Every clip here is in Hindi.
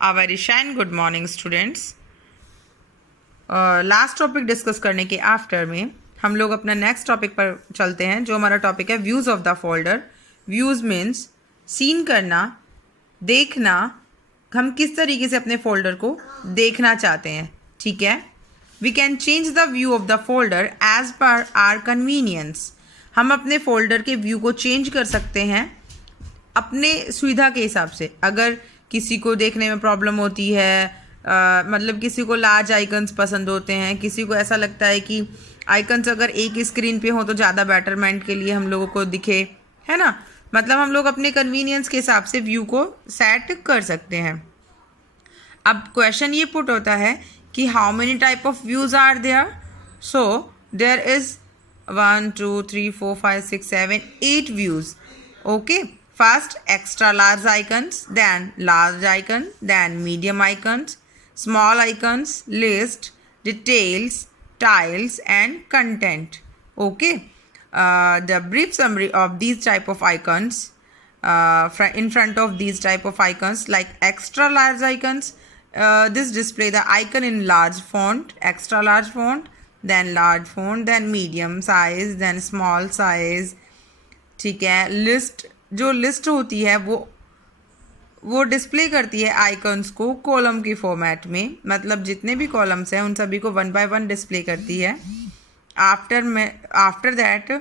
A very shine good morning students. Last topic discuss करने के आफ्टर में हम लोग अपना नेक्स्ट टॉपिक पर चलते हैं, जो हमारा टॉपिक है views of the folder. Views means seen करना, देखना, हम किस तरीके से अपने फोल्डर को देखना चाहते हैं. ठीक है. We can change the view of the folder as per our convenience. हम अपने फोल्डर के व्यू को चेंज कर सकते हैं अपने सुविधा के हिसाब से. अगर किसी को देखने में प्रॉब्लम होती है, मतलब किसी को लार्ज आइकन्स पसंद होते हैं, किसी को ऐसा लगता है कि आइकन्स अगर एक ही स्क्रीन पे हो तो ज़्यादा बेटरमेंट के लिए हम लोगों को दिखे, है ना. मतलब हम लोग अपने कन्वीनियंस के हिसाब से व्यू को सेट कर सकते हैं. अब क्वेश्चन ये पुट होता है कि how many type of views are there. So there is 1 2 3 4 5 6 7 8 views. Okay. First, extra large icons, then large icon, then medium icons, small icons, list, details, tiles, and content. Okay. The brief summary of these type of icons, in front of these type of icons, like extra large icons, this display the icon in large font, extra large font, then large font, then medium size, then small size. ठीक है. लिस्ट, जो लिस्ट होती है वो डिस्प्ले करती है आइकन्स को कॉलम के फॉर्मेट में. मतलब जितने भी कॉलम्स हैं उन सभी को 1 बाय 1 डिस्प्ले करती है. आफ्टर दैट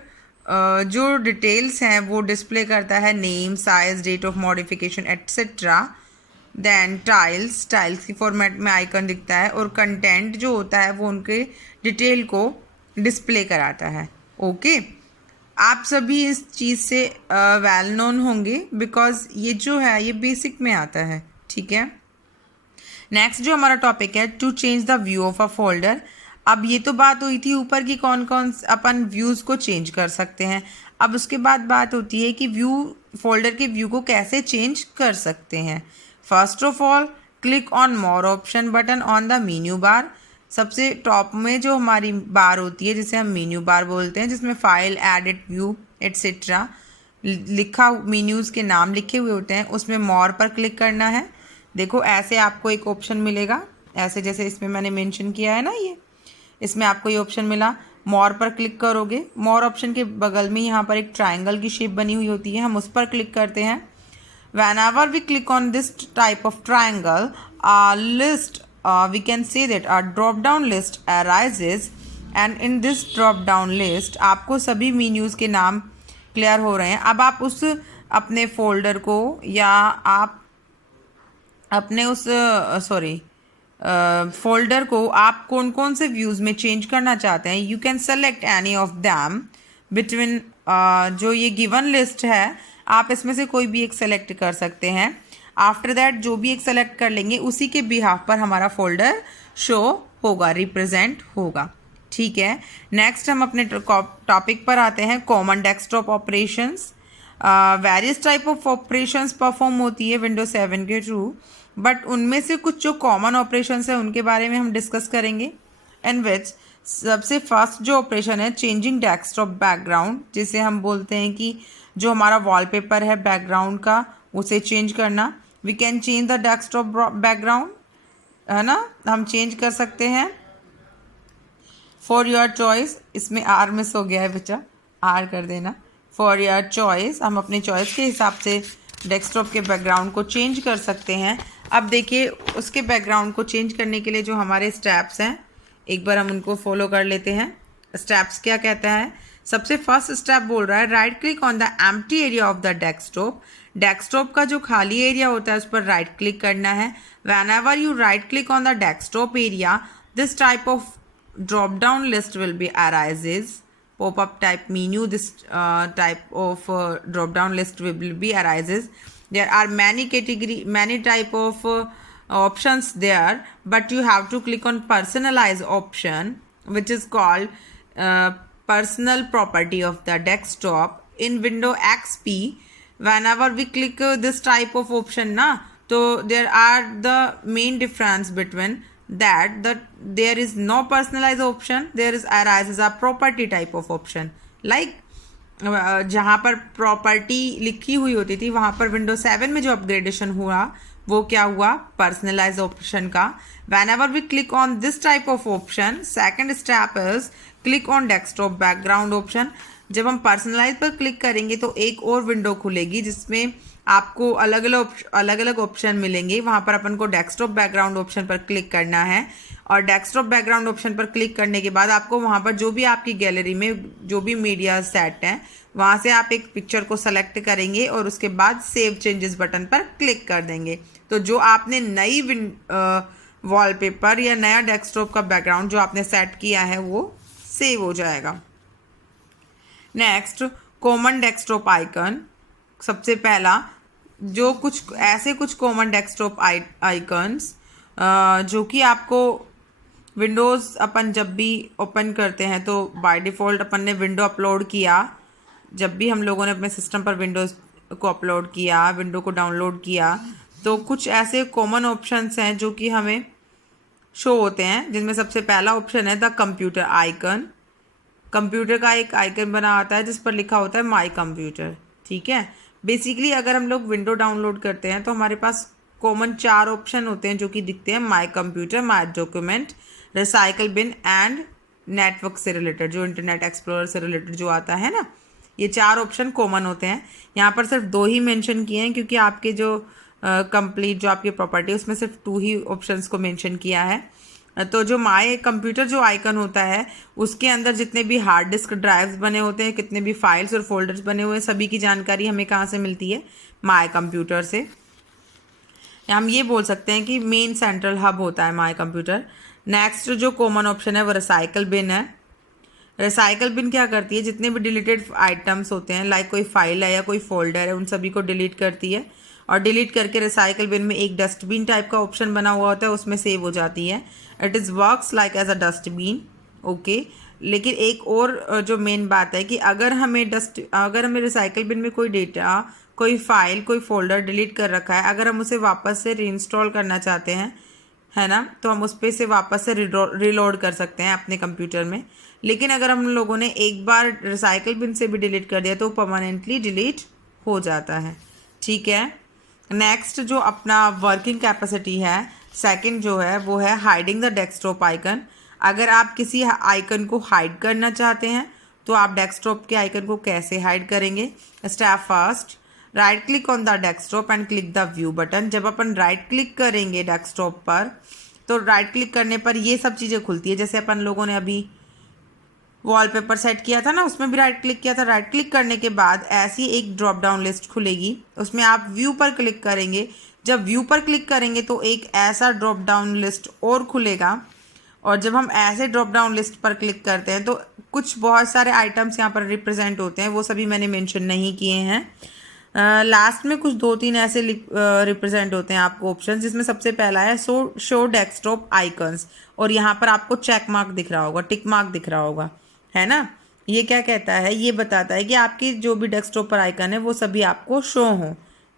जो डिटेल्स हैं वो डिस्प्ले करता है name, size, date of modification etcetera. Then tiles के फॉर्मेट में आइकन दिखता है. और कंटेंट जो होता है वो उनके डिटेल को डिस्प्ले कराता है. ओके. आप सभी इस चीज़ से वेल नोन होंगे, बिकॉज ये जो है ये बेसिक में आता है. ठीक है. नेक्स्ट जो हमारा टॉपिक है, to change the view of a folder. अब ये तो बात हुई थी ऊपर की कौन कौन अपन व्यूज़ को चेंज कर सकते हैं. अब उसके बाद बात होती है कि फोल्डर के व्यू को कैसे चेंज कर सकते हैं. First of all, click on more option button on the menu bar. सबसे टॉप में जो हमारी बार होती है जिसे हम मेन्यू बार बोलते हैं, जिसमें फाइल, एडिट, व्यू एट्सेट्रा लिखा, मेन्यूज़ के नाम लिखे हुए होते हैं, उसमें मोर पर क्लिक करना है. देखो ऐसे आपको एक ऑप्शन मिलेगा, ऐसे जैसे इसमें मैंने मेंशन किया है ना, इसमें आपको ये ऑप्शन मिला. मोर पर क्लिक करोगे. मोर ऑप्शन के बगल में यहाँ पर एक ट्राइंगल की शेप बनी हुई होती है, हम उस पर क्लिक करते हैं. whenever we click on this type of triangle, a list, we can say that a drop down list arises, and in this drop down list आपको सभी मेन्यूज़ के नाम क्लियर हो रहे हैं. अब आप उस अपने फोल्डर को या आप अपने उस फोल्डर को आप कौन कौन से व्यूज़ में चेंज करना चाहते हैं. You can select any of them between, जो ये गिवन लिस्ट है आप इसमें से कोई भी एक सेलेक्ट कर सकते हैं. आफ्टर दैट जो भी एक सेलेक्ट कर लेंगे उसी के बिहाफ पर हमारा फोल्डर शो होगा, रिप्रेजेंट होगा. ठीक है. नेक्स्ट हम अपने टॉपिक पर आते हैं, common desktop operations. Various type of operations perform होती है विंडोज 7 के थ्रू, बट उनमें से कुछ जो कॉमन ऑपरेशंस है उनके बारे में हम डिस्कस करेंगे. इन विच सबसे फर्स्ट जो ऑपरेशन है, चेंजिंग डेस्कटॉप बैकग्राउंड, जिसे हम बोलते हैं कि जो हमारा वॉलपेपर है बैकग्राउंड का उसे चेंज करना. We can change the desktop background, है ना, हम चेंज कर सकते हैं. फॉर योर चॉइस, इसमें आर मिस हो गया है बच्चा, आर कर देना. फॉर योर चॉइस, हम अपनी चॉइस के हिसाब से डेस्कटॉप के बैकग्राउंड को चेंज कर सकते हैं. अब देखिए उसके बैकग्राउंड को चेंज करने के लिए जो हमारे स्टेप्स हैं, एक बार हम उनको फॉलो कर लेते हैं. स्टेप्स क्या कहता है. सबसे फर्स्ट स्टेप बोल रहा है, right click on the empty area of the desktop. Desktop का जो खाली एरिया होता है उस पर राइट क्लिक करना है. whenever you right click on the desktop area, this type of drop down list will be arises. pop-up type menu, this type of drop down list will be arises. There are many type of options there, but you have to click on personalize option, which is called personal property of the desktop. In window XP, whenever we click this type of option na, so there are the main difference between that there is no personalize option, there is arises a property type of option. like जहाँ पर प्रॉपर्टी लिखी हुई होती थी वहाँ पर विंडोज 7 में जो अपग्रेडेशन हुआ वो क्या हुआ, पर्सनलाइज ऑप्शन का। Whenever we click on this type of option, second step is click on desktop background option. जब हम पर्सनलाइज पर क्लिक करेंगे तो एक और विंडो खुलेगी जिसमें आपको अलग अलग ऑप्शन मिलेंगे। वहाँ पर अपन को डेस्कटॉप बैकग्राउंड ऑप्शन पर क्लिक करना है और डेस्कटॉप बैकग्राउंड ऑप्शन पर क्लिक करने के बाद आपको वहाँ पर जो भी आपकी गैलरी में जो भी मीडिया सेट है वहाँ से आप एक पिक्चर को सेलेक्ट करेंगे और उसके बाद सेव चेंजेस बटन पर क्लिक कर देंगे। तो जो आपने नई वॉलपेपर या नया डेस्कटॉप का बैकग्राउंड जो आपने सेट किया है वो सेव हो जाएगा। Next, common desktop icon. सबसे पहला जो कुछ कॉमन डेस्कटॉप आइकन्स जो कि आपको विंडोज़ अपन जब भी ओपन करते हैं तो बाय डिफ़ॉल्ट अपन ने विंडो अपलोड किया, जब भी हम लोगों ने अपने सिस्टम पर विंडोज़ को अपलोड किया, विंडो को डाउनलोड किया, तो कुछ ऐसे कॉमन ऑप्शंस हैं जो कि हमें शो होते हैं, जिनमें सबसे पहला ऑप्शन है द कंप्यूटर आइकन। कंप्यूटर का एक आइकन बना आता है जिस पर लिखा होता है माई कंप्यूटर। ठीक है, बेसिकली अगर हम लोग विंडो डाउनलोड करते हैं तो हमारे पास कॉमन 4 ऑप्शन होते हैं जो कि दिखते हैं, my computer, my document, recycle bin and network से रिलेटेड, जो इंटरनेट एक्सप्लोरर से रिलेटेड जो आता है ना, ये 4 ऑप्शन कॉमन होते हैं। यहाँ पर सिर्फ 2 ही मेंशन किए हैं क्योंकि आपके जो कंप्लीट जो आपकी प्रॉपर्टी है उसमें सिर्फ 2 ही ऑप्शंस को मेंशन किया है। तो जो माई कंप्यूटर जो आइकन होता है उसके अंदर जितने भी हार्ड डिस्क ड्राइव्स बने होते हैं, कितने भी फाइल्स और फोल्डर्स बने हुए हैं, सभी की जानकारी हमें कहाँ से मिलती है, माई कंप्यूटर से। हम ये बोल सकते हैं कि मेन सेंट्रल हब होता है माई कंप्यूटर। नेक्स्ट जो कॉमन ऑप्शन है वो रिसाइकल बिन है। रिसाइकल बिन क्या करती है, जितने भी डिलीटेड आइटम्स होते हैं, लाइक कोई फाइल है या कोई फोल्डर है, उन सभी को डिलीट करती है और डिलीट करके रिसाइकल बिन में एक डस्टबिन टाइप का ऑप्शन बना हुआ होता है, उसमें सेव हो जाती है। It is works like as a dustbin. Okay, लेकिन एक और जो मेन बात है कि अगर हमें रिसाइकल बिन में कोई डेटा, कोई फाइल, कोई फोल्डर डिलीट कर रखा है, अगर हम उसे वापस से रीइंस्टॉल करना चाहते हैं, है ना, तो हम उस पर से वापस से रिलोड कर सकते हैं अपने कंप्यूटर में। लेकिन अगर हम लोगों ने एक बार रिसाइकल बिन से भी डिलीट कर दिया तो परमानेंटली डिलीट हो जाता है। ठीक है, नेक्स्ट जो अपना वर्किंग कैपेसिटी है, सेकंड जो है वो है हाइडिंग द डेस्कटॉप आइकन। अगर आप किसी आइकन को हाइड करना चाहते हैं तो आप डेस्कटॉप के आइकन को कैसे हाइड करेंगे। Step first, right click on the desktop and click the view button. जब अपन राइट क्लिक करेंगे डेस्कटॉप पर तो राइट क्लिक करने पर ये सब चीज़ें खुलती है, जैसे अपन लोगों ने अभी वॉलपेपर सेट किया था ना, उसमें भी राइट क्लिक किया था। राइट क्लिक करने के बाद ऐसी एक ड्रॉप डाउन लिस्ट खुलेगी, उसमें आप व्यू पर क्लिक करेंगे। जब व्यू पर क्लिक करेंगे तो एक ऐसा ड्रॉप डाउन लिस्ट और खुलेगा और जब हम ऐसे ड्रॉप डाउन लिस्ट पर क्लिक करते हैं तो कुछ बहुत सारे आइटम्स यहाँ पर रिप्रेजेंट होते हैं, वो सभी मैंने मेंशन नहीं किए हैं। लास्ट में कुछ 2-3 ऐसे रिप्रेजेंट होते हैं आपको ऑप्शन, जिसमें सबसे पहला है शो डेस्कटॉप आइकन्स और यहाँ पर आपको चेक मार्क दिख रहा होगा, टिक मार्क दिख रहा होगा, है ना। ये क्या कहता है, ये बताता है कि आपकी जो भी डेस्कटॉप पर आइकन है वो सभी आपको शो हों।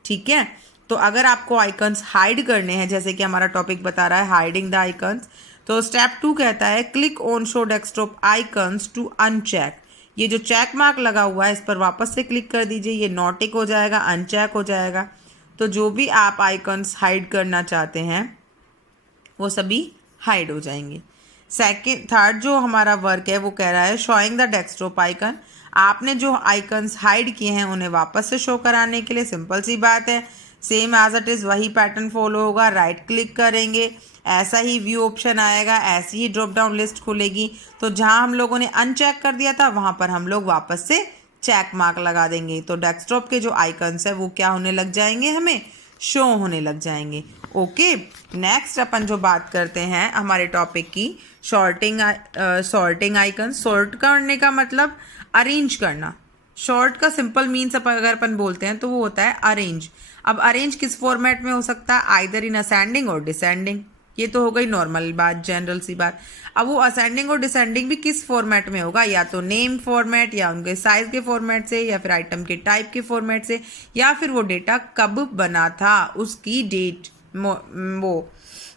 ठीक है, तो अगर आपको आइकन्स हाइड करने हैं, जैसे कि हमारा टॉपिक बता रहा है हाइडिंग द आइकन्स, तो स्टेप 2 कहता है click on show desktop icons to uncheck. ये जो चेक मार्क लगा हुआ है इस पर वापस से क्लिक कर दीजिए, ये नॉट टिक हो जाएगा, अनचेक हो जाएगा। तो जो भी आप आइकन्स हाइड करना चाहते हैं वो सभी हाइड हो जाएंगे। थर्ड जो हमारा वर्क है वो कह रहा है शोइंग द डेस्कटॉप आइकन। आपने जो आइकन्स हाइड किए हैं उन्हें वापस से शो कराने के लिए सिंपल सी बात है, सेम एज इट इज़ वही पैटर्न फॉलो होगा। राइट क्लिक करेंगे, ऐसा ही व्यू ऑप्शन आएगा, ऐसी ही ड्रॉप डाउन लिस्ट खुलेगी। तो जहां हम लोगों ने अनचेक कर दिया था वहां पर हम लोग वापस से चेक मार्क लगा देंगे, तो डेस्कटॉप के जो आइकन्स है वो क्या होने लग जाएंगे, हमें शो होने लग जाएंगे। ओके, नेक्स्ट अपन जो बात करते हैं हमारे टॉपिक की, सॉर्टिंग आइकन। सॉर्ट करने का मतलब अरेंज करना। शॉर्ट का सिंपल मीन्स अगर अपन बोलते हैं तो वो होता है अरेंज। अब अरेंज किस फॉर्मेट में हो सकता है, आइदर इन असेंडिंग और डिसेंडिंग। ये तो हो गई नॉर्मल बात, जनरल सी बात। अब वो असेंडिंग और डिसेंडिंग भी किस फॉर्मेट में होगा, या तो नेम फॉर्मेट, या उनके साइज के फॉर्मेट से, या फिर आइटम के टाइप के फॉर्मेट से, या फिर वो डेटा कब बना था उसकी डेट, वो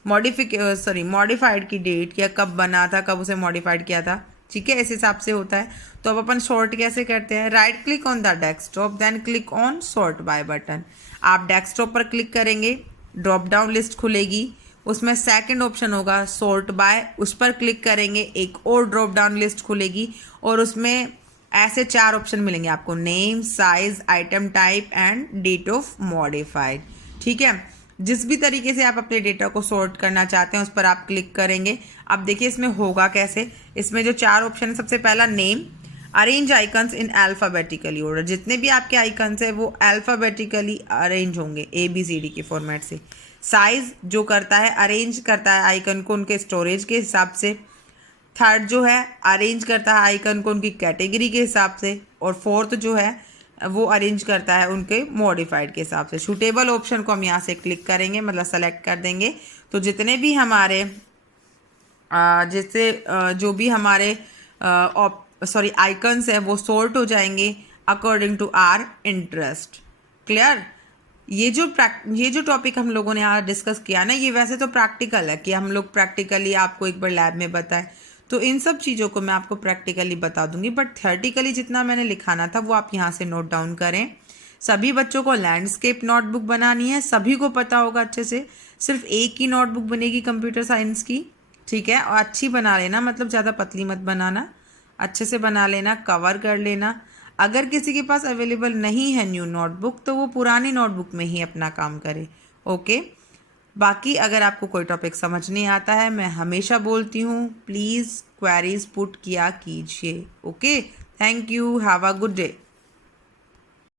मॉडिफाइड की डेट, या कब बना था, कब उसे मॉडिफाइड किया था। ठीक है, इस हिसाब से होता है। तो अब अपन सॉर्ट कैसे करते हैं, right click on the desktop then click on sort by button. आप डेस्कटॉप पर क्लिक करेंगे, ड्रॉप डाउन लिस्ट खुलेगी, उसमें सेकंड ऑप्शन होगा सॉर्ट बाय, उस पर क्लिक करेंगे, एक और ड्रॉप डाउन लिस्ट खुलेगी और उसमें ऐसे 4 ऑप्शन मिलेंगे आपको, name, size, item type and date of modified. ठीक है, जिस भी तरीके से आप अपने डेटा को सॉर्ट करना चाहते हैं उस पर आप क्लिक करेंगे। अब देखिए इसमें होगा कैसे, इसमें जो 4 ऑप्शन है, सबसे पहला नेम, अरेंज आइकन्स इन अल्फ़ाबेटिकली ऑर्डर, जितने भी आपके आइकन्स है वो अल्फ़ाबेटिकली अरेंज होंगे ABCD के फॉर्मेट से। साइज जो करता है, अरेंज करता है आइकन को उनके स्टोरेज के हिसाब से। थर्ड जो है अरेंज करता है आइकन को उनकी कैटेगरी के हिसाब से। और फोर्थ जो है वो अरेंज करता है उनके मॉडिफाइड के हिसाब से। सूटेबल ऑप्शन को हम यहाँ से क्लिक करेंगे, मतलब सेलेक्ट कर देंगे, तो जितने भी हमारे जो भी हमारे आइकन्स है वो सॉर्ट हो जाएंगे according to our interest. Clear? ये जो टॉपिक हम लोगों ने आज डिस्कस किया ना, ये वैसे तो प्रैक्टिकल है कि हम लोग प्रैक्टिकली आपको एक बार लैब में बताएं, तो इन सब चीज़ों को मैं आपको प्रैक्टिकली बता दूंगी, बट थ्योरेटिकली जितना मैंने लिखाना था वो आप यहाँ से नोट डाउन करें। सभी बच्चों को लैंडस्केप नोटबुक बनानी है, सभी को पता होगा अच्छे से, सिर्फ एक ही नोटबुक बनेगी कंप्यूटर साइंस की। ठीक है, और अच्छी बना लेना, मतलब ज़्यादा पतली मत बनाना, अच्छे से बना लेना, कवर कर लेना। अगर किसी के पास अवेलेबल नहीं है न्यू नोटबुक तो वो पुरानी नोटबुक में ही अपना काम करे। ओके, बाकी अगर आपको कोई टॉपिक समझ नहीं आता है, मैं हमेशा बोलती हूँ प्लीज़ क्वेरीज पुट किया कीजिए। Okay, thank you, have a good day.